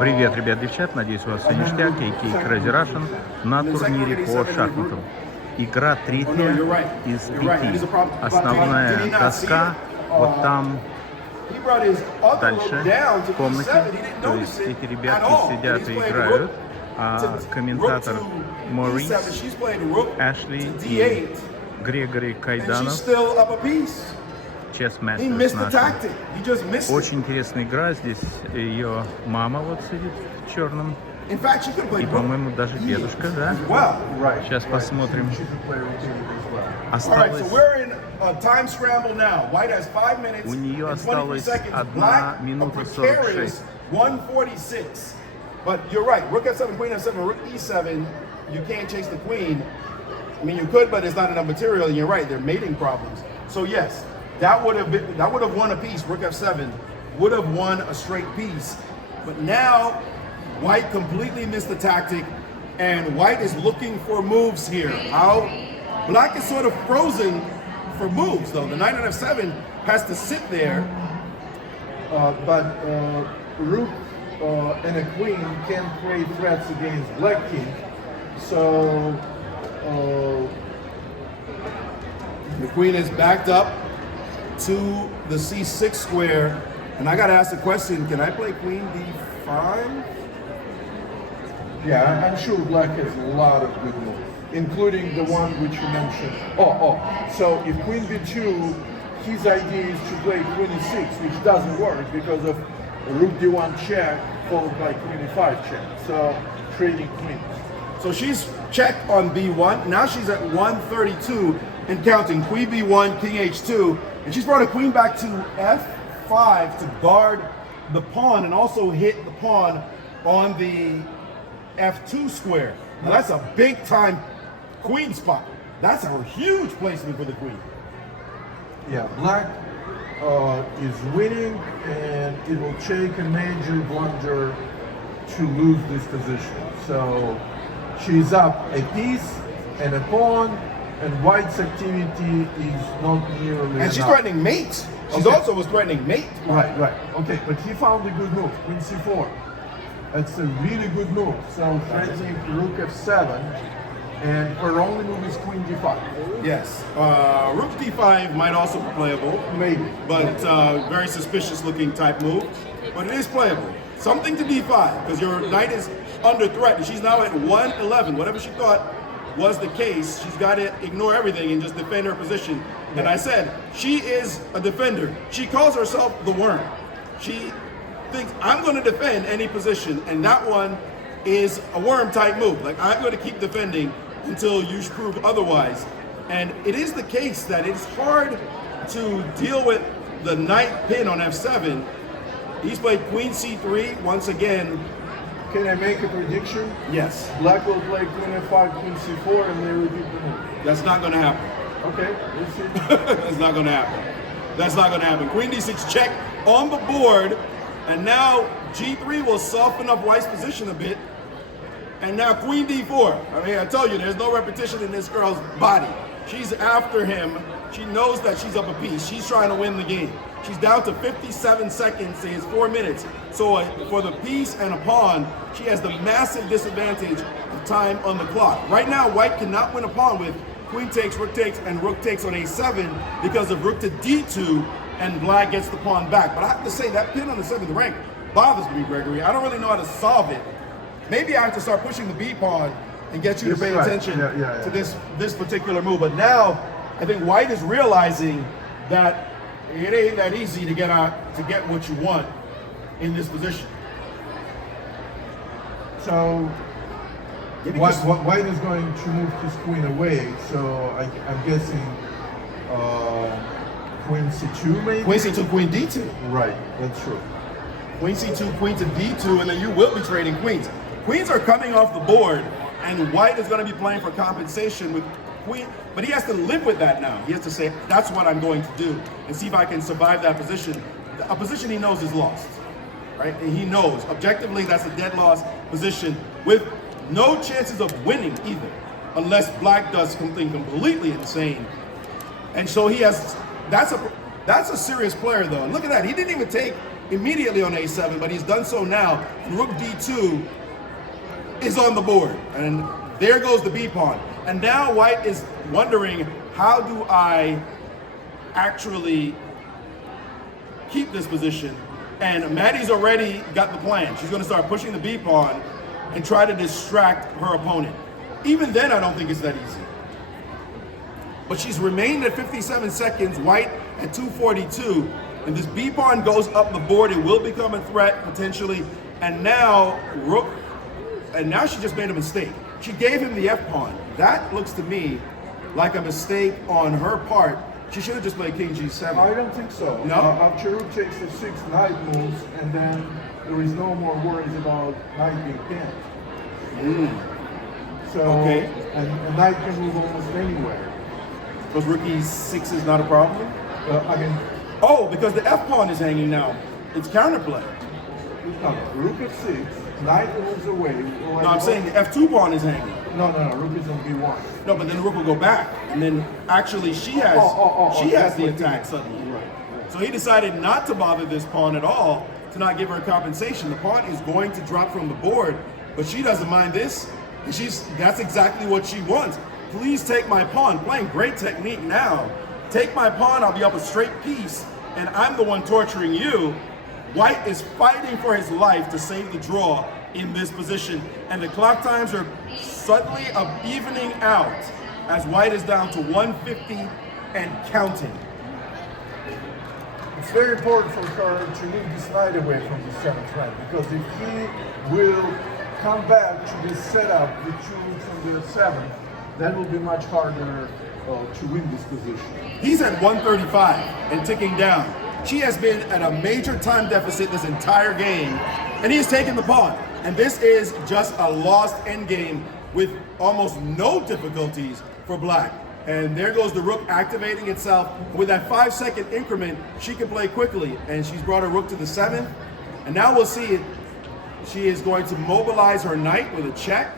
Привет, ребят, девчат, надеюсь, у вас все ништяк, Crazy Russian на турнире по шахматам. Игра третья из 5. Основная доска вот там дальше, в комнате. То есть эти ребятки сидят и играют, а комментатор Maurice, Эшли и Gregory Кайданов, чес-мастер наш. Очень интересная игра. Здесь ее мама вот сидит в черном. И, по-моему, даже дедушка, да? Сейчас посмотрим. Осталось... У нее осталось 1 минута 46. But you're right. Rook f7, queen f7, rook e7. You can't chase the queen. I mean, you could, but it's not enough material. And you're right. They're mating problems. So yes, that would have won a piece. Rook f7 would have won a straight piece. But now, white completely missed the tactic, and white is looking for moves here. How? Black is sort of frozen for moves, though. The knight on f7 has to sit there. But rook and a queen can create threats against black king. So the queen is backed up to the c6 square, and I got to ask the question: can I play queen d5? Yeah, I'm sure black has a lot of good moves, including the one which you mentioned. So if queen b2, his idea is to play queen e6, which doesn't work because of rook d1 check followed by queen e5 check. So trading queens. So she's checked on b1. Now she's at 132 and counting. Queen b1, king h2, and she's brought a queen back to f5 to guard the pawn and also hit the pawn on the f2 square. Now that's a big time queen spot. That's a huge placement for the queen. Yeah, black is winning, and it will take a major blunder to lose this position. So she's up a piece and a pawn, and white's activity is not nearly And she's enough. threatening mate. She's also was threatening mate. Right. Okay, but he found a good move, queen c4. That's a really good move. So threatening rook f7, and her only move is queen d5. Yes. Rook d5 might also be playable. Maybe. But very suspicious looking type move. But it is playable. Something to d5, because your knight is under threat. And she's now at 111. Whatever she thought was the case, she's got to ignore everything and just defend her position. Yeah. And I said, she is a defender. She calls herself the worm. She thinks, I'm going to defend any position. And that one is a worm type move. Like, I'm going to keep defending until you prove otherwise. And it is the case that it's hard to deal with the knight pin on f7. He's played queen c3 once again. Can I make a prediction? Yes. Black will play queen f5, queen c4, and they repeat the move. That's not going to happen. Okay, we'll see. That's not going to happen. That's not going to happen. Queen d6 check on the board, and now g3 will soften up white's position a bit. And now queen d4. I mean, I tell you, there's no repetition in this girl's body. She's after him. She knows that she's up a piece. She's trying to win the game. She's down to 57 seconds, say it's 4 minutes. So for the piece and a pawn, she has the massive disadvantage of time on the clock. Right now, white cannot win a pawn with queen takes, and rook takes on a7 because of rook to d2, and black gets the pawn back. But I have to say, that pin on the 7th rank bothers me, Gregory. I don't really know how to solve it. Maybe I have to start pushing the b pawn and get you to pay attention to this particular move. But now, I think white is realizing that it ain't that easy to get what you want in this position. So white is going to move his queen away. So I'm guessing queen c2 maybe? Queen c2, queen d2. Right, that's true. Queen c2, queen to d2, and then you will be trading queens. Queens are coming off the board, and white is going to be playing for compensation with queen, but he has to live with that now. He has to say, that's what I'm going to do, and see if I can survive that position. A position he knows is lost, right? And he knows, objectively, that's a dead loss position with no chances of winning either, unless black does something completely insane. And so he has, that's a serious player though. And look at that, he didn't even take immediately on a7, but he's done so now. Rook d2 is on the board, and there goes the b pawn. And now white is wondering, how do I actually keep this position? And Maddie's already got the plan. She's going to start pushing the b pawn and try to distract her opponent. Even then, I don't think it's that easy. But she's remained at 57 seconds, white at 242, and this b pawn goes up the board. It will become a threat potentially. And now rook, and now she just made a mistake. She gave him the f pawn. That looks to me like a mistake on her part. She should have just played king g7. I don't think so. No? After rook takes the 6, knight moves, and then there is no more worries about knight being pinned. So, Okay. and knight can move almost anywhere. Because rook e6 is not a problem? I mean, Oh, because the f pawn is hanging now. It's counterplay. no, rook at 6, knight moves away. No, I'm saying the f2 pawn is hanging. No, rook is on b1. No, but then the rook will go back, and then actually she has the attack suddenly. Right. So he decided not to bother this pawn at all, to not give her compensation. The pawn is going to drop from the board, but she doesn't mind this. And that's exactly what she wants. Please take my pawn. Playing great technique now. Take my pawn, I'll be up a straight piece, and I'm the one torturing you. White is fighting for his life to save the draw in this position, and the clock times are suddenly evening out as white is down to 150 and counting. It's very important for her to move this knight away from the 7th rank, because if he will come back to this setup with 2 rooks on the 7th, that will be much harder to win this position. He's at 135 and ticking down. She has been at a major time deficit this entire game, and he has taken the pawn. And this is just a lost endgame with almost no difficulties for black. And there goes the rook activating itself. With that 5-second increment, she can play quickly, and she's brought her rook to the 7th. And now we'll see it. She is going to mobilize her knight with a check.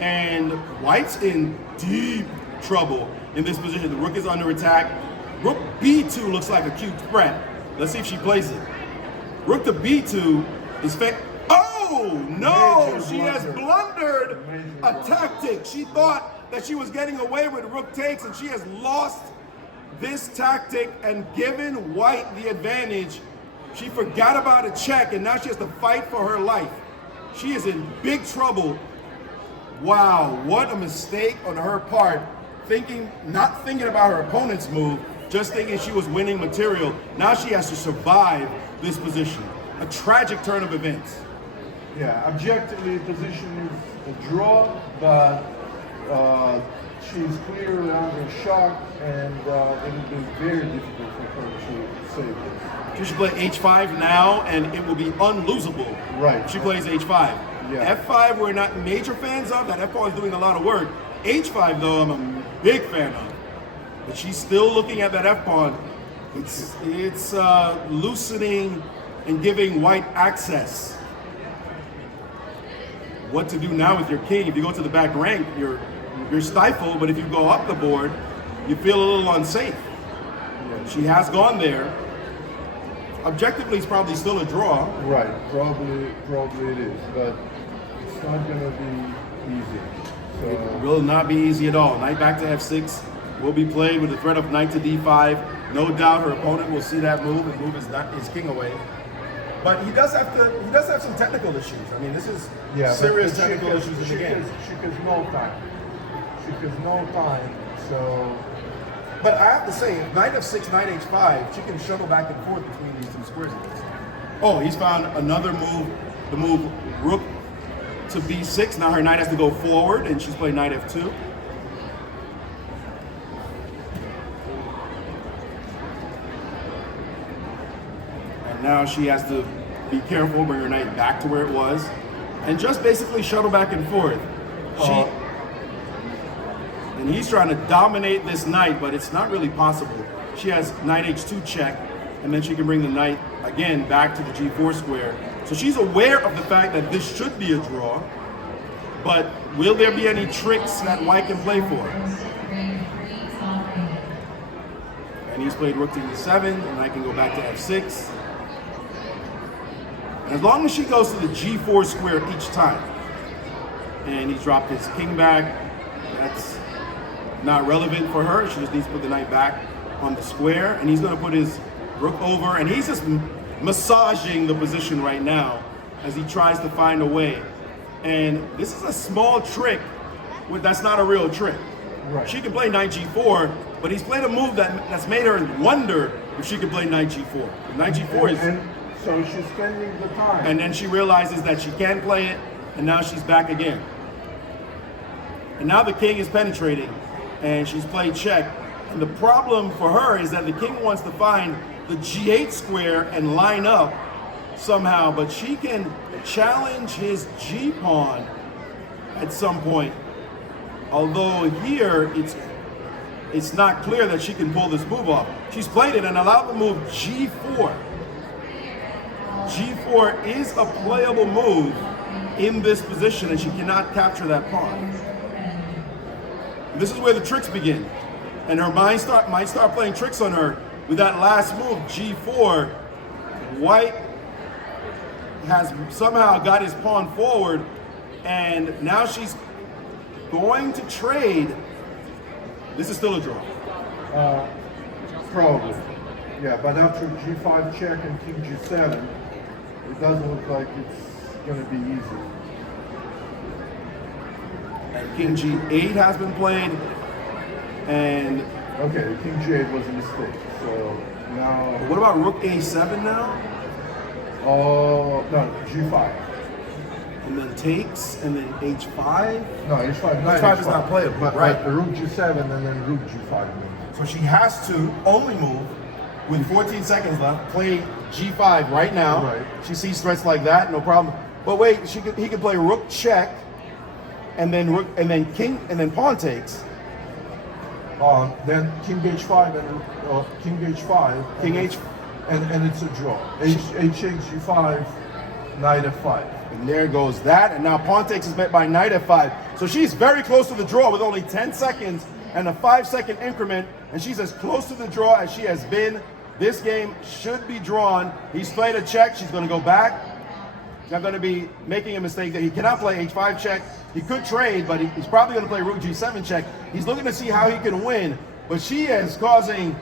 And white's in deep trouble in this position. The rook is under attack. Rook b2 looks like a cute threat. Let's see if she plays it. Rook to b2 is oh no! She has blundered a tactic. She thought that she was getting away with rook takes, and she has lost this tactic and given white the advantage. She forgot about a check, and now she has to fight for her life. She is in big trouble. Wow, what a mistake on her part. Not thinking about her opponent's move, just thinking she was winning material. Now she has to survive this position. A tragic turn of events. Yeah, objectively, the position is a draw, but she's clearly under shock, and it will be very difficult for her to save this. She should play h5 now, and it will be unlosable. Right. If she plays h5. Yeah. f5 we're not major fans of. That f pawn is doing a lot of work. h5 though, I'm a big fan of. But she's still looking at that f pawn. It's loosening and giving white access. What to do now with your king? If you go to the back rank, you're stifled. But if you go up the board, you feel a little unsafe. Yeah. She has gone there. Objectively, it's probably still a draw. Right, probably it is, but it's not going to be easy. So, It will not be easy at all. Knight back to f6 will be played with the threat of knight to d5. No doubt her opponent will see that move and move his king away. But he does have some technical issues. I mean, this is serious technical issues in the game. She has no time. She has no time, so... But I have to say, knight f6, knight h5, she can shuttle back and forth between these two squares. Oh, he's found another move, the move rook to b6. Now her knight has to go forward, and she's playing knight f2. And now she has to be careful, bring her knight back to where it was, and just basically shuttle back and forth. And he's trying to dominate this knight, but it's not really possible. She has knight h2 check, and then she can bring the knight again back to the g4 square. So she's aware of the fact that this should be a draw, but will there be any tricks that white can play for? And he's played rook to e7, and I can go back to f6. As long as she goes to the G4 square each time, and he dropped his king back, that's not relevant for her. She just needs to put the knight back on the square, and he's going to put his rook over, and he's just massaging the position right now as he tries to find a way. And this is a small trick, that's not a real trick. Right. She can play knight G4, but he's played a move that's made her wonder if she can play knight G4. Knight G4 is... And so she's spending the time. And then she realizes that she can play it, and now she's back again. And now the king is penetrating, and she's played check. And the problem for her is that the king wants to find the G8 square and line up somehow, but she can challenge his G pawn at some point. Although here, it's not clear that she can pull this move off. She's played it and allowed the move G4. G4 is a playable move in this position, and she cannot capture that pawn. This is where the tricks begin, and her might start playing tricks on her with that last move, G4. White has somehow got his pawn forward, and now she's going to trade. This is still a draw. Probably. Yeah, but after G5 check and King G7, it doesn't look like it's going to be easy. And King G8 has been played, and okay, King G8 was a mistake. So now, what about Rook A7 now? Oh no, G5. And then takes, and then H5. No, H5. H5 is not playable, but right? But Rook G7 and then Rook G5 moves. So she has to only move with 14 seconds left. Play G5 right now. Right. She sees threats like that, no problem. But wait, he could play Rook check, and then Rook, and then King, and then pawn takes. Then King H5 and King H5. King H. And it's a draw. H8 G5, Knight F5. And there goes that, and now pawn takes is met by Knight F5. So she's very close to the draw with only 10 seconds and a 5-second increment, and she's as close to the draw as she has been. This game should be drawn. He's played a check. She's going to go back. He's not going to be making a mistake that he cannot play H5 check. He could trade, but he's probably going to play Rook G7 check. He's looking to see how he can win, but she is causing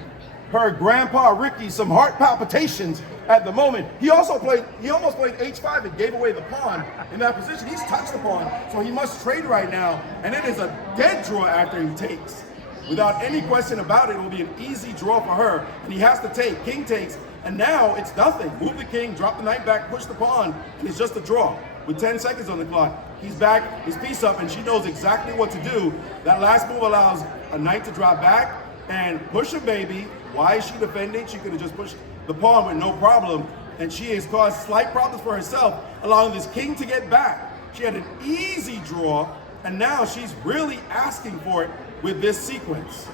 her grandpa Ricky some heart palpitations at the moment. He almost played H5 and gave away the pawn in that position. He's touched the pawn, so he must trade right now, and it is a dead draw after he takes. Without any question about it, it will be an easy draw for her, and he has to take. King takes, and now it's nothing. Move the king, drop the knight back, push the pawn, and it's just a draw. With 10 seconds on the clock, he's back, his piece up, and she knows exactly what to do. That last move allows a knight to drop back and push a baby. Why is she defending? She could have just pushed the pawn with no problem, and she has caused slight problems for herself, allowing this king to get back. She had an easy draw, and now she's really asking for it with this sequence.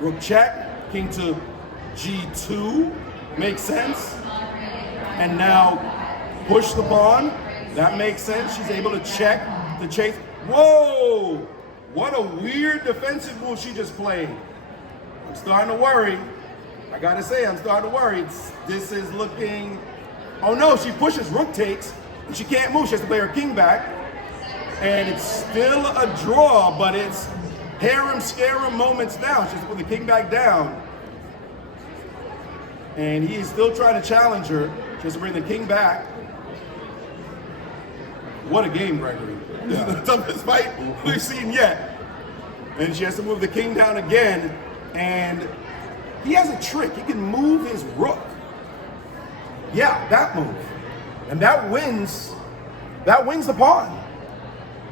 Rook check, king to G2, makes sense. And now push the pawn, that makes sense. She's able to check to chase. Whoa! What a weird defensive move she just played. I'm starting to worry. I gotta say, I'm starting to worry. This is looking, oh no, she pushes, rook takes, and she can't move. She has to play her king back. And it's still a draw, but it's harem scarum moments now. She has to put the king back down. And he is still trying to challenge her. She has to bring the king back. What a game, Gregory. This is the toughest fight we've seen yet. And she has to move the king down again. And he has a trick. He can move his rook. Yeah, that move. And that wins the pawn.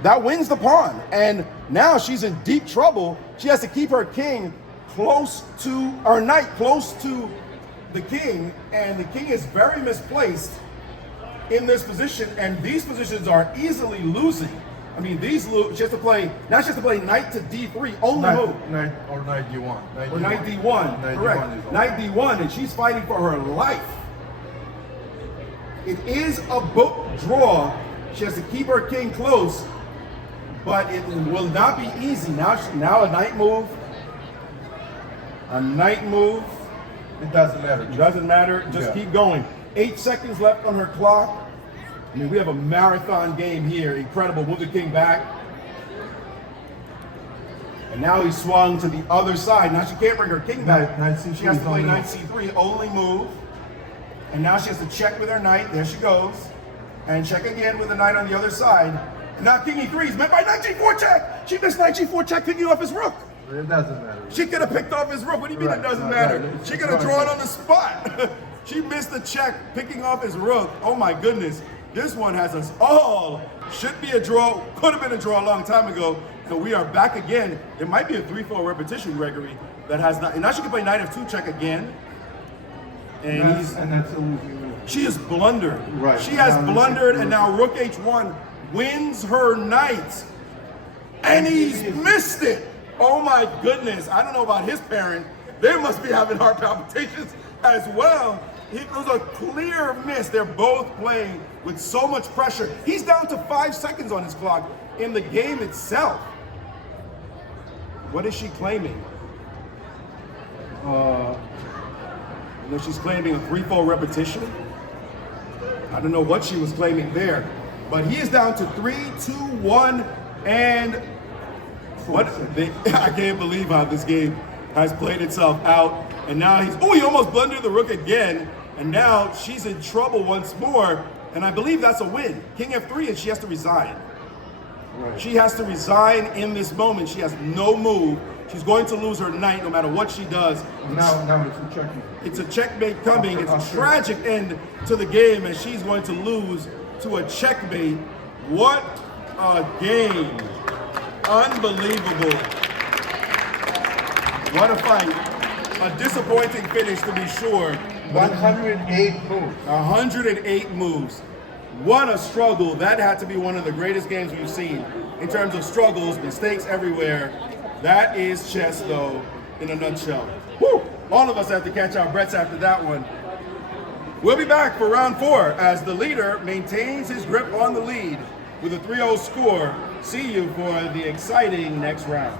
That wins the pawn. And now she's in deep trouble. She has to keep her king close to, or knight close to the king. And the king is very misplaced in this position. And these positions are easily losing. I mean, she has to play, now she has to play knight to D3, only move. Knight D1. Or knight D1, correct. Knight D1, and she's fighting for her life. It is a book draw. She has to keep her king close, but it will not be easy. Now a knight move. A knight move. It doesn't matter. It doesn't matter. Just keep going. 8 seconds left on her clock. I mean, we have a marathon game here. Incredible. Move the king back. And now he swung to the other side. Now she can't bring her king back. Knight C3 She has to is play only knight move. c3, only move. And now she has to check with her knight. There she goes. And check again with the knight on the other side. And now king e3 is met by knight g4 check. She missed knight g4 check, picking off his rook. It doesn't matter. She could have picked off his rook. What do you mean Right, it doesn't right, matter? right. She could have drawn on the spot. She missed the check, picking off his rook. Oh my goodness. This one has us all. Should be a draw. Could have been a draw a long time ago. And we are back again. It might be a 3-4 repetition, Gregory, that has not. And now she can play knight f2 check again. And that's a losing move. she has blundered. Right. She has Now blundered, it's- and now rook h1 wins her knight. And he's missed it. Oh my goodness. I don't know about his parent. They must be having heart palpitations as well. It was a clear miss. They're both playing with so much pressure. He's down to 5 seconds on his clock in the game itself. What is she claiming? You know, she's claiming a 3-4 repetition. I don't know what she was claiming there, but he is down to 3-2-1, and what? I can't believe how this game has played itself out. And now he almost blundered the rook again, and now she's in trouble once more. And I believe that's a win. King f3, and she has to resign. Right. She has to resign in this moment. She has no move. She's going to lose her knight no matter what she does. Now it's a checkmate. It's a checkmate coming. It's a tragic end to the game, and she's going to lose to a checkmate. What a game. Unbelievable. What a fight. A disappointing finish, to be sure. 108 moves. 108 moves. What a struggle. That had to be one of the greatest games we've seen in terms of struggles, mistakes everywhere. That is chess, though, in a nutshell. Woo! All of us have to catch our breaths after that one. We'll be back for round 4 as the leader maintains his grip on the lead with a 3-0 score. See you for the exciting next round.